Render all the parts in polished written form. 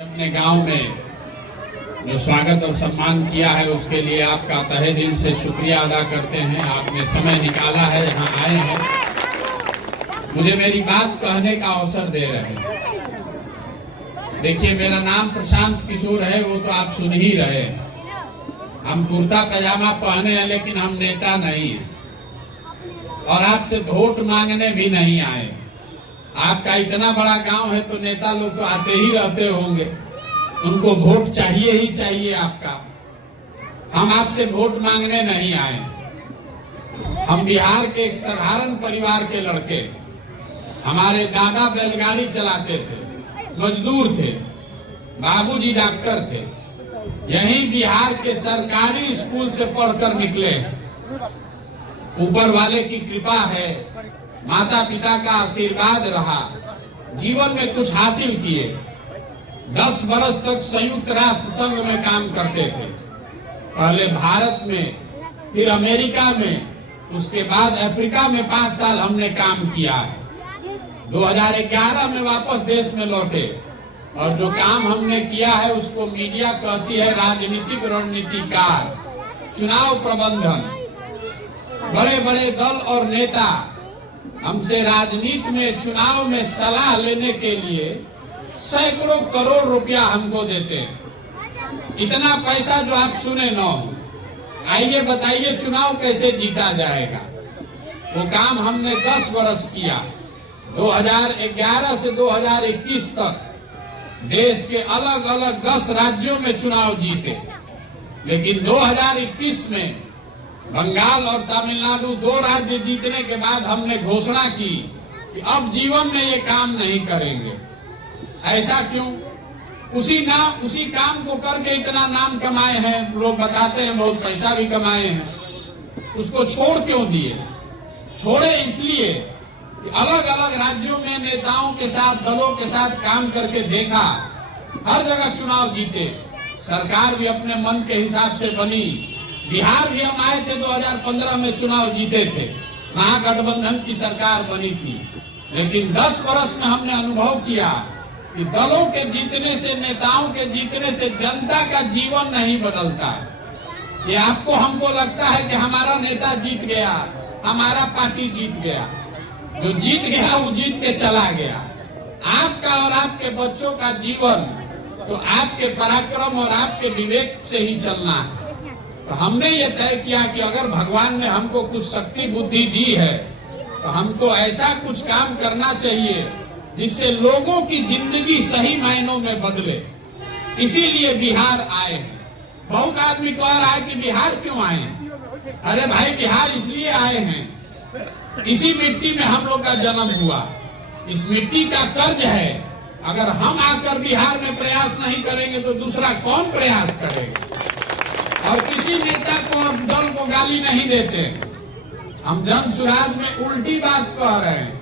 अपने गांव में जो स्वागत और सम्मान किया है उसके लिए आपका तहे दिल से शुक्रिया अदा करते हैं। आपने समय निकाला है, यहाँ आए हैं, मुझे मेरी बात कहने का अवसर दे रहे हैं। देखिए, मेरा नाम प्रशांत किशोर है, वो तो आप सुन ही रहे हैं। हम कुर्ता पैजामा पहने हैं लेकिन हम नेता नहीं हैं और आपसे वोट मांगने भी नहीं आए। आपका इतना बड़ा गांव है तो नेता लोग तो आते ही रहते होंगे, उनको वोट चाहिए ही चाहिए आपका। हम आपसे वोट मांगने नहीं आए। हम बिहार के एक साधारण परिवार के लड़के, हमारे दादा बैलगाड़ी चलाते थे, मजदूर थे, बाबूजी डॉक्टर थे, यही बिहार के सरकारी स्कूल से पढ़कर निकले। ऊपर वाले की कृपा है, माता पिता का आशीर्वाद रहा, जीवन में कुछ हासिल किए। 10 बरस तक संयुक्त राष्ट्र संघ में काम करते थे, पहले भारत में, फिर अमेरिका में, उसके बाद अफ्रीका में 5 साल हमने काम किया है। 2011 में वापस देश में लौटे और जो काम हमने किया है उसको मीडिया कहती है राजनीतिक रणनीतिकार, चुनाव प्रबंधन। बड़े बड़े दल और नेता हमसे राजनीति में, चुनाव में सलाह लेने के लिए सैकड़ों करोड़ रुपया हमको देते हैं। इतना पैसा जो आप सुने न हो। आइए बताइए चुनाव कैसे जीता जाएगा। वो काम हमने 10 बरस किया। 2011 से 2021 तक देश के अलग अलग 10 राज्यों में चुनाव जीते, लेकिन 2021 में बंगाल और तमिलनाडु 2 राज्य जीतने के बाद हमने घोषणा की कि अब जीवन में ये काम नहीं करेंगे। ऐसा क्यों? उसी काम को करके इतना नाम कमाए हैं, लोग बताते हैं बहुत पैसा भी कमाए हैं। उसको छोड़ क्यों दिए? छोड़े इसलिए कि अलग अलग राज्यों में नेताओं के साथ, दलों के साथ काम करके देखा, हर जगह चुनाव जीते, सरकार भी अपने मन के हिसाब से बनी। बिहार भी हम आए थे 2015 में, चुनाव जीते थे, महागठबंधन की सरकार बनी थी। लेकिन 10 वर्ष में हमने अनुभव किया कि दलों के जीतने से, नेताओं के जीतने से जनता का जीवन नहीं बदलता है। ये आपको हमको लगता है कि हमारा नेता जीत गया, हमारा पार्टी जीत गया। जो जीत गया वो जीत के चला गया। आपका और आपके बच्चों का जीवन तो आपके पराक्रम और आपके विवेक से ही चलना है। तो हमने ये तय किया कि अगर भगवान ने हमको कुछ शक्ति बुद्धि दी है तो हमको ऐसा कुछ काम करना चाहिए जिससे लोगों की जिंदगी सही मायनों में बदले। इसीलिए बिहार आए हैं। बहुत आदमी कह रहा है कि बिहार क्यों आए हैं? अरे भाई, बिहार इसलिए आए हैं, इसी मिट्टी में हम लोग का जन्म हुआ, इस मिट्टी का कर्ज है। अगर हम आकर बिहार में प्रयास नहीं करेंगे तो दूसरा कौन प्रयास करेगा? और किसी नेता को, दल को गाली नहीं देते। हम जन सुराज में उल्टी बात कह रहे हैं।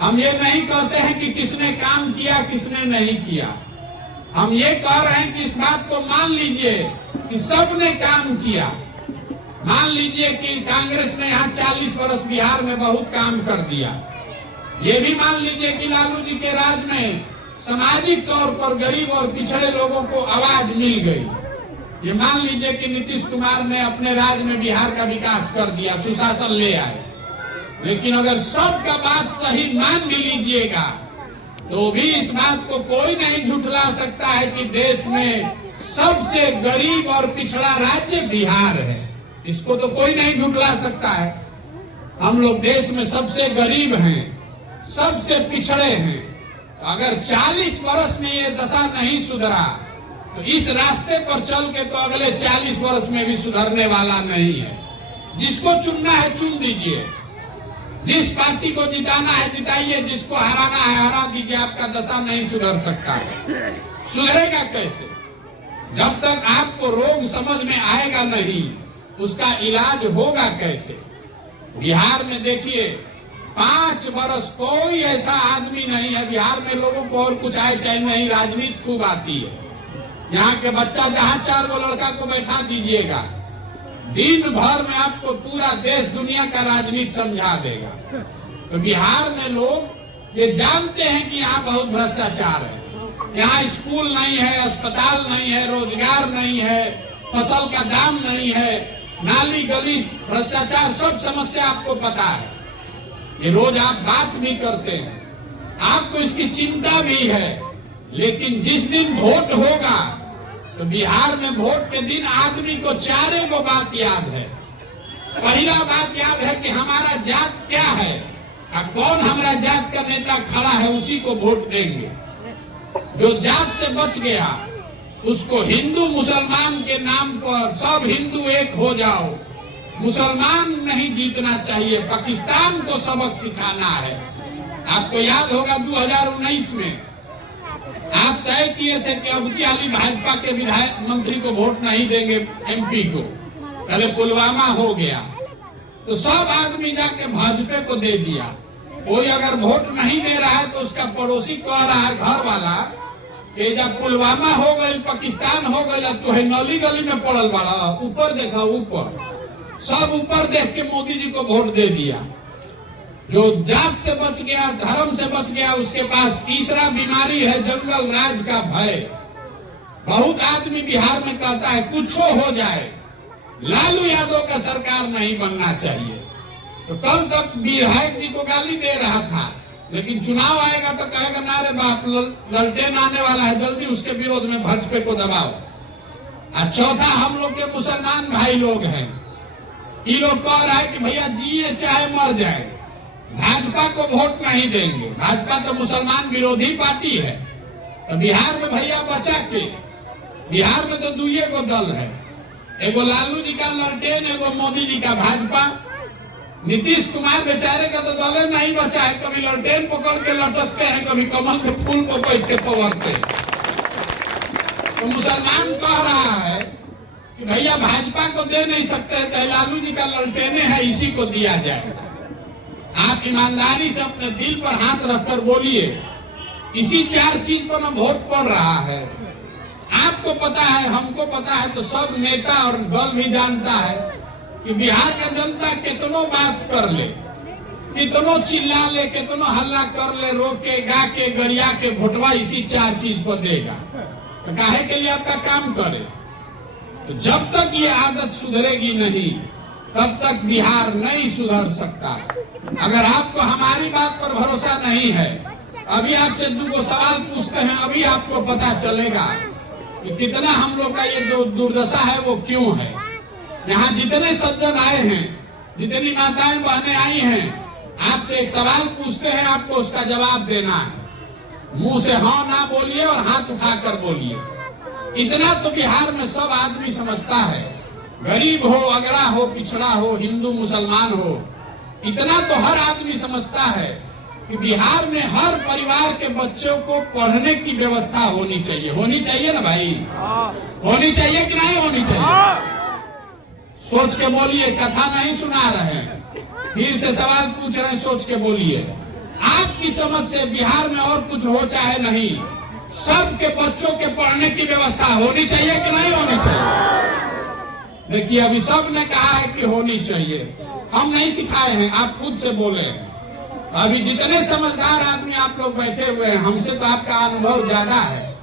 हम ये नहीं कहते हैं कि किसने काम किया, किसने नहीं किया। हम ये कह रहे हैं कि इस बात को मान लीजिए कि सबने काम किया। मान लीजिए कि कांग्रेस ने यहाँ 40 वर्ष बिहार में बहुत काम कर दिया। ये भी मान लीजिए कि लालू जी के राज में सामाजिक तौर पर गरीब और पिछड़े लोगों को आवाज मिल गई। ये मान लीजिए कि नीतीश कुमार ने अपने राज में बिहार का विकास कर दिया, सुशासन ले आए। लेकिन अगर सबका बात सही मान भी लीजिएगा तो भी इस बात को कोई नहीं झुठला सकता है कि देश में सबसे गरीब और पिछड़ा राज्य बिहार है। इसको तो कोई नहीं झुठला सकता है। हम लोग देश में सबसे गरीब हैं, सबसे पिछड़े हैं। तो अगर 40 वर्ष में ये दशा नहीं सुधरा तो इस रास्ते पर चल के तो अगले 40 वर्ष में भी सुधरने वाला नहीं है। जिसको चुनना है चुन दीजिए, जिस पार्टी को जिताना है जिताइए, जिसको हराना है हरा दीजिए। आपका दशा नहीं सुधर सकता है। सुधरेगा कैसे? जब तक आपको रोग समझ में आएगा नहीं, उसका इलाज होगा कैसे? बिहार में देखिए, 5 वर्ष कोई ऐसा आदमी नहीं है बिहार में, लोगों को और कुछ आए चाहे नहीं, राजनीति खूब आती है। यहाँ के बच्चा जहाँ 4 गो लड़का को बैठा दीजिएगा, दिन भर में आपको पूरा देश दुनिया का राजनीति समझा देगा। तो बिहार में लोग ये जानते हैं कि यहाँ बहुत भ्रष्टाचार है, यहाँ स्कूल नहीं है, अस्पताल नहीं है, रोजगार नहीं है, फसल का दाम नहीं है, नाली गली भ्रष्टाचार, सब समस्या आपको पता है। ये रोज आप बात भी करते हैं, आपको इसकी चिंता भी है। लेकिन जिस दिन वोट होगा तो बिहार में वोट के दिन आदमी को चारे को बात याद है। पहला बात याद है कि हमारा जात क्या है और कौन हमारा जात का नेता खड़ा है, उसी को वोट देंगे। जो जात से बच गया उसको हिंदू मुसलमान के नाम पर सब हिंदू एक हो जाओ, मुसलमान नहीं जीतना चाहिए, पाकिस्तान को सबक सिखाना है। आपको याद होगा 2019 में आप तय किए थे कि अब की हाली भाजपा के विधायक मंत्री को वोट नहीं देंगे, एमपी को। पहले पुलवामा हो गया तो सब आदमी जाके भाजपा को दे दिया। कोई अगर वोट नहीं दे रहा है तो उसका पड़ोसी कह रहा है, घर वाला, कि जब पुलवामा हो गई, पाकिस्तान हो गई, तो है नली गली में पड़ल बड़ा, ऊपर देखा, ऊपर सब ऊपर देख के मोदी जी को वोट दे दिया। जो जात से बच गया, धर्म से बच गया, उसके पास तीसरा बीमारी है जंगल राज का भय। बहुत आदमी बिहार में कहता है कुछ हो जाए, लालू यादव का सरकार नहीं बनना चाहिए। तो कल तक विधायक जी को गाली दे रहा था, लेकिन चुनाव आएगा तो कहेगा ना रे बाप, ललटेन आने वाला है, जल्दी उसके विरोध में भाजपा को दबाओ। और चौथा, हम लोग के मुसलमान भाई लोग हैं, ये लोग कह रहा है कि भैया जिए चाहे मर जाए, भाजपा को वोट नहीं देंगे। भाजपा तो मुसलमान विरोधी पार्टी है। तो बिहार में भैया बचा के, बिहार में तो दुइये को दल है, एगो लालू जी का ललटेन, एगो मोदी जी का भाजपा। नीतीश कुमार बेचारे का तो दल नहीं बचा है, कभी ललटेन पकड़ के लटकते हैं, कभी कमल के फूल को बैठ के पकड़ते। तो मुसलमान कह रहा है कि भैया भाजपा को दे नहीं सकते, तो लालू जी का ललटेने है, इसी को दिया जाए। आप ईमानदारी से अपने दिल पर हाथ रखकर बोलिए, इसी चार चीज पर ना वोट पड़ रहा है। आपको पता है, हमको पता है, तो सब नेता और दल भी जानता है कि बिहार का जनता कितनो बात कर ले, कितनो चिल्ला ले, कितनो हल्ला कर ले, रोके गा के गरिया के वोटवा इसी चार चीज पर देगा। तो काहे के लिए आपका काम करे? तो जब तक ये आदत सुधरेगी नहीं, तब तक बिहार नहीं सुधर सकता। अगर आपको हमारी बात पर भरोसा नहीं है, अभी आपसे दो सवाल पूछते हैं, अभी आपको पता चलेगा कि कितना हम लोग का ये जो दुर्दशा है वो क्यों है। यहाँ जितने सज्जन आए हैं, जितनी माताएं बहनें आई हैं, आपसे एक सवाल पूछते हैं, आपको उसका जवाब देना है। मुंह से हाँ ना बोलिए और हाथ उठाकर बोलिए। इतना तो बिहार में सब आदमी समझता है, गरीब हो, अगड़ा हो, पिछड़ा हो, हिंदू मुसलमान हो, इतना तो हर आदमी समझता है कि बिहार में हर परिवार के बच्चों को पढ़ने की व्यवस्था होनी चाहिए। होनी चाहिए ना भाई? होनी चाहिए कि नहीं होनी चाहिए? सोच के बोलिए, कथा नहीं सुना रहे हैं, फिर से सवाल पूछ रहे हैं, सोच के बोलिए। आपकी समझ से बिहार में और कुछ हो चाहे नहीं, सबके बच्चों के पढ़ने की व्यवस्था होनी चाहिए कि नहीं होनी चाहिए? देखिए, अभी सब ने कहा है कि होनी चाहिए, हम नहीं सिखाए हैं, आप खुद से बोले हैं। अभी जितने समझदार आदमी आप लोग बैठे हुए हैं, हमसे तो आपका अनुभव ज्यादा है।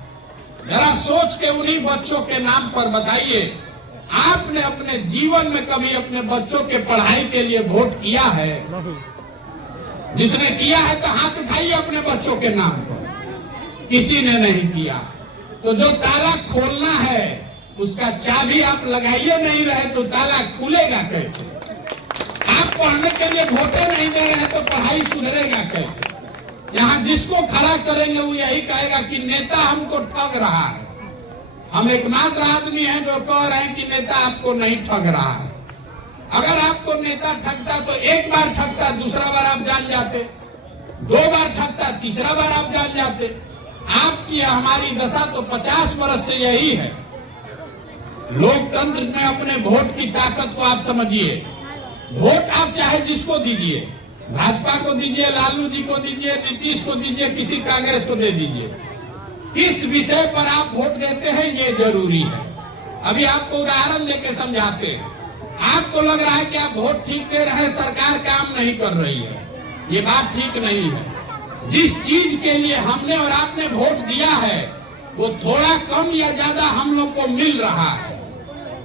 जरा सोच के उन्हीं बच्चों के नाम पर बताइए, आपने अपने जीवन में कभी अपने बच्चों के पढ़ाई के लिए वोट किया है? जिसने किया है तो हाथ उठाइए अपने बच्चों के नाम पर। किसी ने नहीं किया। तो जो ताला खोलना है उसका चाबी आप लगाइए नहीं रहे तो ताला खुलेगा कैसे? आप पढ़ने के लिए वोटे नहीं दे रहे हैं तो पढ़ाई सुधरेगा कैसे? यहाँ जिसको खड़ा करेंगे वो यही कहेगा कि नेता हमको ठग रहा है। हम एकमात्र आदमी हैं जो कह रहे हैं कि नेता आपको नहीं ठग रहा है। अगर आपको नेता ठगता तो एक बार ठगता, दूसरा बार आप जान जाते, दो बार ठगता, तीसरा बार आप जान जाते। आपकी हमारी दशा तो 50 वर्ष से यही है। लोकतंत्र में अपने वोट की ताकत को आप समझिए। वोट आप चाहे जिसको दीजिए, भाजपा को दीजिए, लालू जी को दीजिए, नीतीश को दीजिए, किसी कांग्रेस को दे दीजिए, किस विषय पर आप वोट देते हैं ये जरूरी है। अभी आपको उदाहरण लेके समझाते हैं। आपको लग रहा है कि आप वोट ठीक दे रहे हैं, सरकार काम नहीं कर रही है, ये बात ठीक नहीं है। जिस चीज के लिए हमने और आपने वोट दिया है वो थोड़ा कम या ज्यादा हम लोग को मिल रहा है।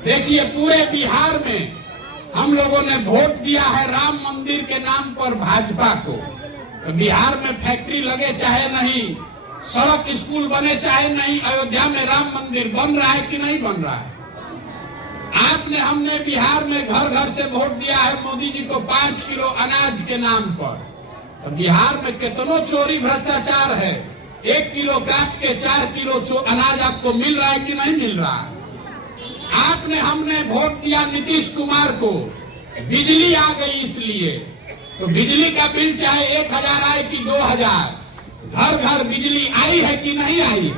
देखिए पूरे बिहार में हम लोगों ने वोट दिया है राम मंदिर के नाम पर भाजपा को। तो बिहार में फैक्ट्री लगे चाहे नहीं, सड़क स्कूल बने चाहे नहीं, अयोध्या में राम मंदिर बन रहा है कि नहीं बन रहा है? आपने हमने बिहार में घर घर से वोट दिया है मोदी जी को 5 किलो अनाज के नाम पर। तो बिहार में कितनो चोरी भ्रष्टाचार है, 1 किलो काट के 4 किलो अनाज आपको मिल रहा है कि नहीं मिल रहा है? आपने हमने वोट दिया नीतीश कुमार को, बिजली आ गई इसलिए। तो बिजली का बिल चाहे 1000 आए कि 2000, घर घर बिजली आई है कि नहीं आई?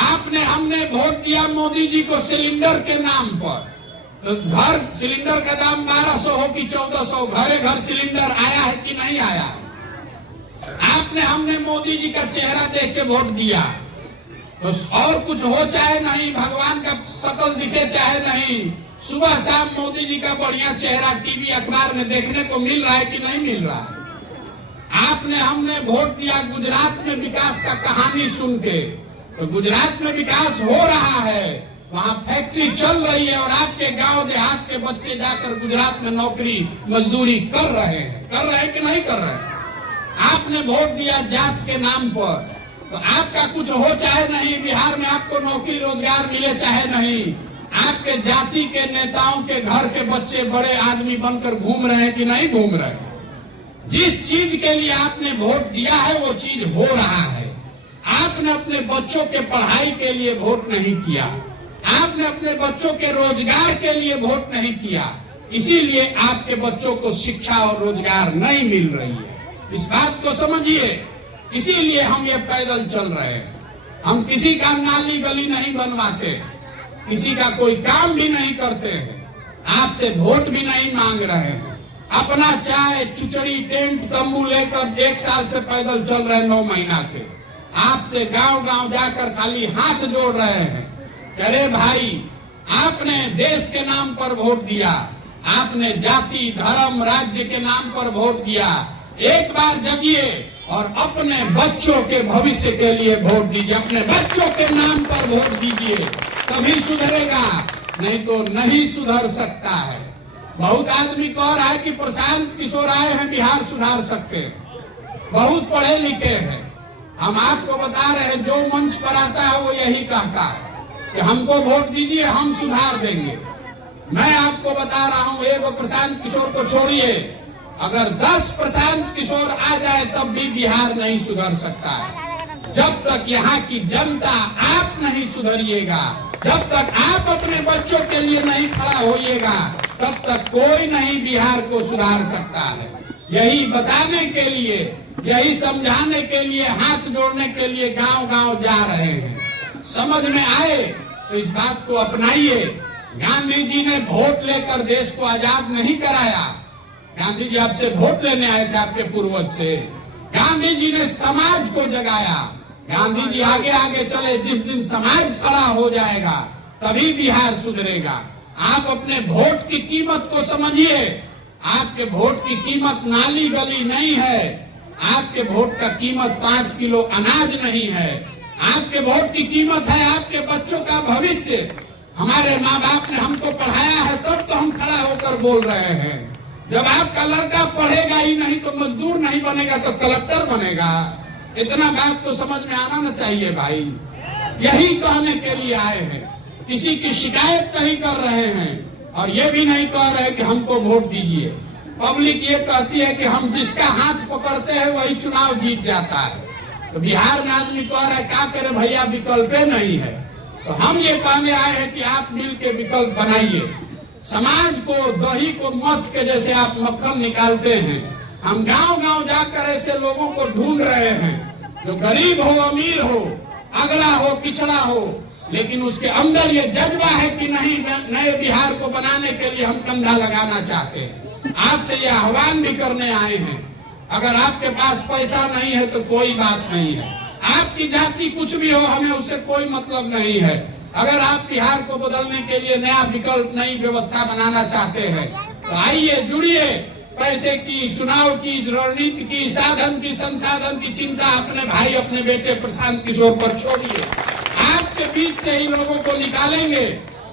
आपने हमने वोट दिया मोदी जी को सिलेंडर के नाम पर। तो घर सिलेंडर का दाम 1200 हो कि 1400, घरे घर सिलेंडर आया है कि नहीं आया? आपने हमने मोदी जी का चेहरा देख के वोट दिया। तो और कुछ हो चाहे नहीं, भगवान का शकल दिखे चाहे नहीं, सुबह शाम मोदी जी का बढ़िया चेहरा टीवी अखबार में देखने को मिल रहा है कि नहीं मिल रहा है? आपने हमने वोट दिया गुजरात में विकास का कहानी सुन के। तो गुजरात में विकास हो रहा है, वहाँ फैक्ट्री चल रही है और आपके गांव देहात के बच्चे जाकर गुजरात में नौकरी मजदूरी कर रहे हैं कि नहीं कर रहे हैं? आपने वोट दिया जात के नाम पर। तो आपका कुछ हो चाहे नहीं, बिहार में आपको नौकरी रोजगार मिले चाहे नहीं, आपके जाति के नेताओं के घर के बच्चे बड़े आदमी बनकर घूम रहे हैं कि नहीं घूम रहे हैं? जिस चीज के लिए आपने वोट दिया है वो चीज हो रहा है। आपने अपने बच्चों के पढ़ाई के लिए वोट नहीं किया, आपने अपने बच्चों के रोजगार के लिए वोट नहीं किया, इसीलिए आपके बच्चों को शिक्षा और रोजगार नहीं मिल रही है। इस बात को समझिए, इसीलिए हम ये पैदल चल रहे हैं। हम किसी का नाली गली नहीं बनवाते, किसी का कोई काम भी नहीं करते हैं, आपसे वोट भी नहीं मांग रहे हैं। अपना चाय खिचड़ी टेंट तंबू लेकर 1 साल से पैदल चल रहे हैं, 9 महीना से। आपसे गांव गांव जाकर खाली हाथ जोड़ रहे हैं। अरे भाई, आपने देश के नाम पर वोट दिया, आपने जाति धर्म राज्य के नाम पर वोट दिया। एक बार जगिए और अपने बच्चों के भविष्य के लिए वोट दीजिए, अपने बच्चों के नाम पर वोट दीजिए, तभी सुधरेगा, नहीं तो नहीं सुधर सकता है। बहुत आदमी कह रहा है कि प्रशांत किशोर आए हैं बिहार सुधार सकते हैं, बहुत पढ़े लिखे हैं। हम आपको बता रहे हैं, जो मंच पर आता है वो यही कहता है कि हमको वोट दीजिए, हम सुधार देंगे। मैं आपको बता रहा हूँ, एक प्रशांत किशोर को छोड़िए, अगर 10 प्रशांत किशोर आ जाए तब भी बिहार नहीं सुधर सकता है। जब तक यहाँ की जनता आप नहीं सुधरिएगा, जब तक आप अपने बच्चों के लिए नहीं खड़ा होइएगा, तब तक कोई नहीं बिहार को सुधार सकता है। यही बताने के लिए, यही समझाने के लिए, हाथ जोड़ने के लिए गांव गांव जा रहे हैं। समझ में आए तो इस बात को अपनाइए। गांधी जी ने वोट लेकर देश को आजाद नहीं कराया। गांधी जी आपसे वोट लेने आए थे, आपके पूर्वज से। गांधी जी ने समाज को जगाया। गांधी जी आगे आगे चले, जिस दिन समाज खड़ा हो जाएगा तभी बिहार सुधरेगा। आप अपने वोट की कीमत को समझिए। आपके वोट की कीमत नाली गली नहीं है, आपके वोट का कीमत 5 किलो अनाज नहीं है। आपके वोट की कीमत है आपके बच्चों का भविष्य। हमारे माँ बाप ने हमको पढ़ाया है, तब तो हम खड़ा होकर बोल रहे हैं। जब आपका लड़का पढ़ेगा ही नहीं तो मजदूर नहीं बनेगा तो कलेक्टर बनेगा। इतना बात तो समझ में आना न चाहिए भाई। यही कहने के लिए आए हैं, किसी की शिकायत नहीं कर रहे हैं और ये भी नहीं कह रहे कि हमको वोट दीजिए। पब्लिक ये कहती है कि हम जिसका हाथ पकड़ते हैं वही चुनाव जीत जाता है। तो बिहार में आदमी कह रहा है क्या करे भैया, विकल्प नहीं है। तो हम ये कहने आए हैं कि आप मिल के विकल्प बनाइए। समाज को दही को मथ के जैसे आप मक्खन निकालते हैं, हम गांव गांव जाकर ऐसे लोगों को ढूंढ रहे हैं जो गरीब हो अमीर हो, अगला हो पिछड़ा हो, लेकिन उसके अंदर ये जज्बा है कि नहीं, नए बिहार को बनाने के लिए हम कंधा लगाना चाहते हैं। आपसे ये आह्वान भी करने आए हैं, अगर आपके पास पैसा नहीं है तो कोई बात नहीं है, आपकी जाति कुछ भी हो, हमें उससे कोई मतलब नहीं है। अगर आप बिहार को बदलने के लिए नया विकल्प, नई व्यवस्था बनाना चाहते हैं तो आइए, जुड़िए, पैसे की, चुनाव की, रणनीति की, साधन की, संसाधन की चिंता अपने भाई, अपने बेटे प्रशांत किशोर पर छोड़िए। आपके बीच से ही लोगों को निकालेंगे,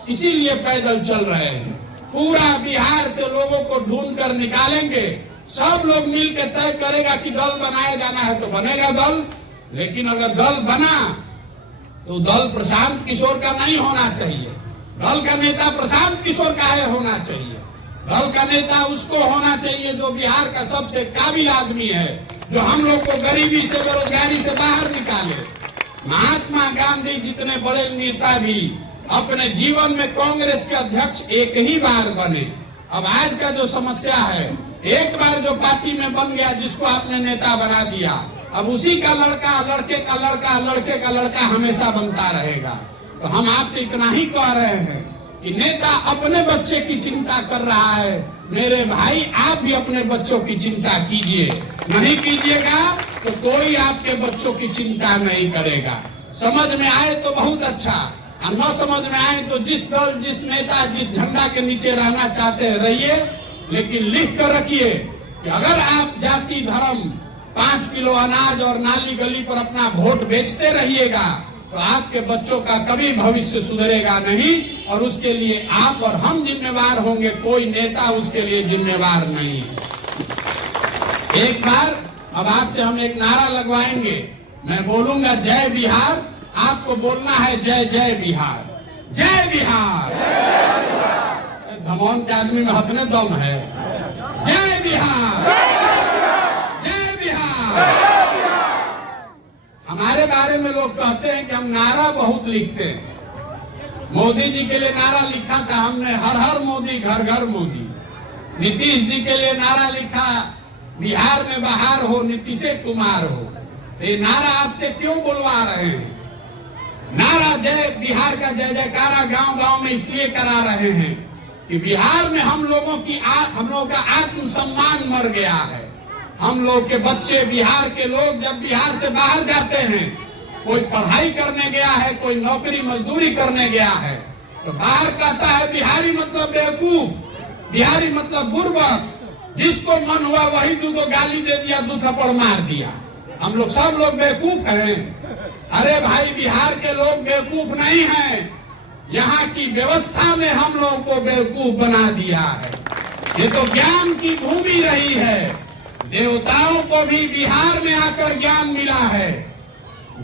इसीलिए पैदल चल रहे हैं। पूरा बिहार से लोगों को ढूंढ कर निकालेंगे। सब लोग मिलकर तय करेगा कि दल बनाया जाना है तो बनेगा दल, लेकिन अगर दल बना तो दल प्रशांत किशोर का नहीं होना चाहिए। दल का नेता प्रशांत किशोर का है होना चाहिए। दल का नेता उसको होना चाहिए जो बिहार का सबसे काबिल आदमी है, जो हम लोग को गरीबी से, बेरोजगारी से बाहर निकाले। महात्मा गांधी जितने बड़े नेता भी अपने जीवन में कांग्रेस के अध्यक्ष एक ही बार बने। अब आज का जो समस्या है, एक बार जो पार्टी में बन गया, जिसको आपने नेता बना दिया, अब उसी का लड़का, लड़के का लड़का, लड़के का लड़का हमेशा बनता रहेगा। तो हम आपसे इतना ही कह रहे हैं कि नेता अपने बच्चे की चिंता कर रहा है। मेरे भाई, आप भी अपने बच्चों की चिंता कीजिए। नहीं कीजिएगा तो कोई आपके बच्चों की चिंता नहीं करेगा। समझ में आए तो बहुत अच्छा, और न समझ में आए तो जिस दल, जिस नेता, जिस झंडा के नीचे रहना चाहते हैं रहिए, लेकिन लिख कर रखिए कि अगर आप जाति, धर्म, 5 किलो अनाज और नाली गली पर अपना वोट बेचते रहिएगा तो आपके बच्चों का कभी भविष्य सुधरेगा नहीं, और उसके लिए आप और हम जिम्मेवार होंगे, कोई नेता उसके लिए जिम्मेवार नहीं है। एक बार अब आपसे हम एक नारा लगवाएंगे। मैं बोलूंगा जय बिहार, आपको बोलना है जय जय बिहार, जय बिहार। धमौन के आदमी में हथने दम है। जय बिहार, जय बिहार। हमारे बारे में लोग कहते हैं कि हम नारा बहुत लिखते हैं। मोदी जी के लिए नारा लिखा था हमने, हर हर मोदी, घर घर मोदी। नीतीश जी के लिए नारा लिखा, बिहार में बहार हो, नीतीश कुमार हो। ये नारा आपसे क्यों बुलवा रहे हैं? नारा जय बिहार का जय जयकारा गांव गांव में इसलिए करा रहे हैं कि बिहार में हम लोगों का आत्मसम्मान मर गया है। हम लोग के बच्चे, बिहार के लोग जब बिहार से बाहर जाते हैं, कोई पढ़ाई करने गया है, कोई नौकरी मजदूरी करने गया है, तो बाहर कहता है बिहारी मतलब बेवकूफ, बिहारी मतलब बुर्बक। जिसको मन हुआ वही दूगो गाली दे दिया, 2 थप्पड़ मार दिया। हम लोग सब लोग बेवकूफ हैं। अरे भाई, बिहार के लोग बेवकूफ नहीं हैं, यहाँ की व्यवस्था ने हम लोगों को बेवकूफ बना दिया है। ये तो ज्ञान की भूमि रही है। देवताओं को भी बिहार में आकर ज्ञान मिला है।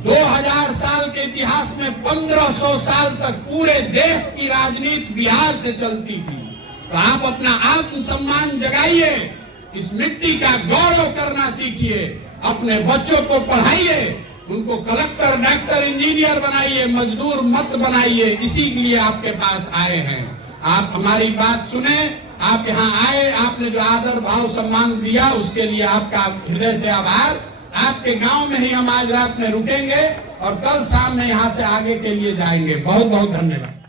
2000 साल के इतिहास में 1500 साल तक पूरे देश की राजनीति बिहार से चलती थी। तो आप अपना आत्मसम्मान जगाइए, इस मिट्टी का गौरव करना सीखिए, अपने बच्चों को पढ़ाइए, उनको कलेक्टर, डॉक्टर, इंजीनियर बनाइए, मजदूर मत बनाइए। इसी लिए आपके पास आए हैं। आप हमारी बात सुने, आप यहाँ आए, आपने जो आदर भाव सम्मान दिया उसके लिए आपका हृदय से आभार। आपके गांव में ही हम आज रात में रुकेंगे और कल शाम में यहाँ से आगे के लिए जाएंगे। बहुत बहुत धन्यवाद।